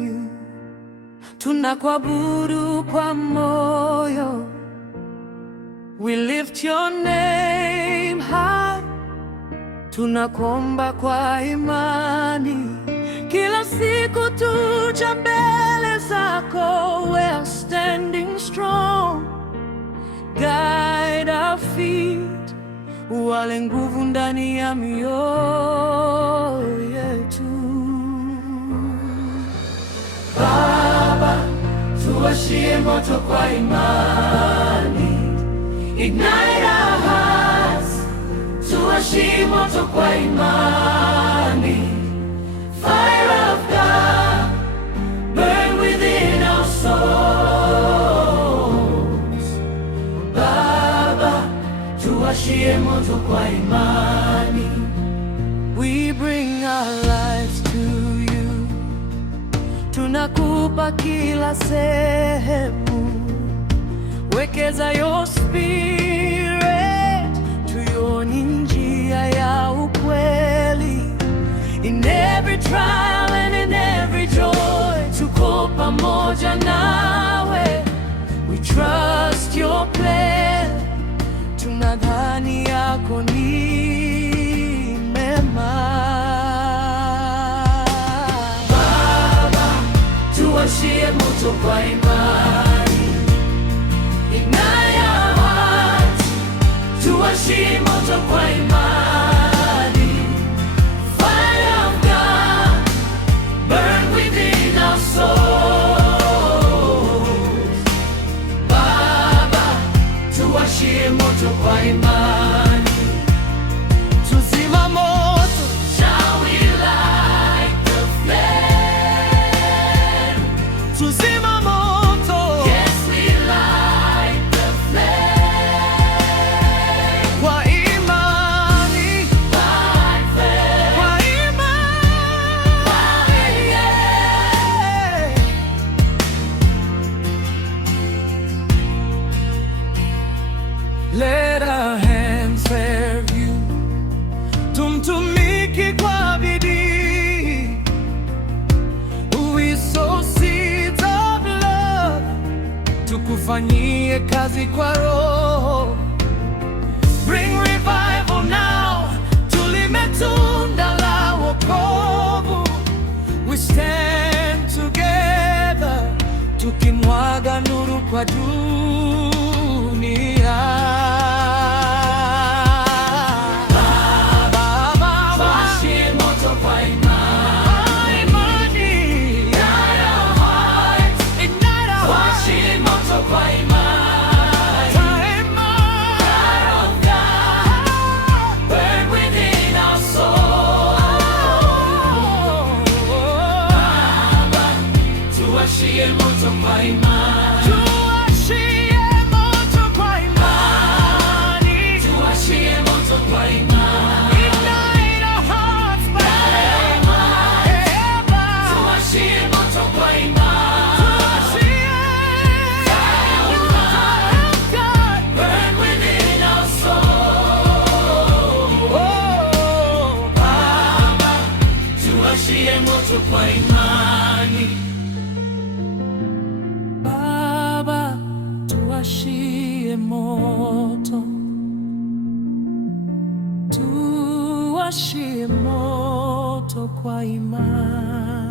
you. Tunakuabudu kwa moyo, we lift your name high. Tunakuomba kwa imani, kila siku tuja mbele zako. We are standing strong, guide our feet, wale nguvu ndani ya mioyo yetu. Baba, tuwashie moto kwa imani, ignite our hearts. Tuwashie moto kwa imani, fire of God, burn within our souls. Baba, tuwashie moto kwa imani, we bring our lives to you. Tunakupa kila sehemu, wekeza your spirit, tuione njia ya ukweli. In every trial and in every joy, tuko pamoja nawe. We trust your plan, tunadhani yako ni mema. Baba, tuwashie moto kwa imani, ignite our hearts. Tuwashie moto kwa imani, fire of God, burn within our souls. Baba, tuwashie moto kwa imani, tuzima moto. Shall we light the flame? Tuzima moto. Yes, we light the flame. Kwa imani, by faith. Kwa imani, yeah. Let our hands serve you, tumtumiki kwa bidii. We sow seeds of love, tukufanyie kazi kwa roho. Bring revival now, tulime tunda la wokovu. We stand together, tukimwaga nuru kwa dunia. Tuwashie moto kwa imani, tuwashie moto kwa imani, tuwashie moto kwa imani, ignite our hearts by imani. Tuwashie moto kwa imani, tuwashie fire of God, burn within our souls. Oh, Baba, tuwashie moto kwa imani. Tuwashie moto, tuwashie moto kwa imani.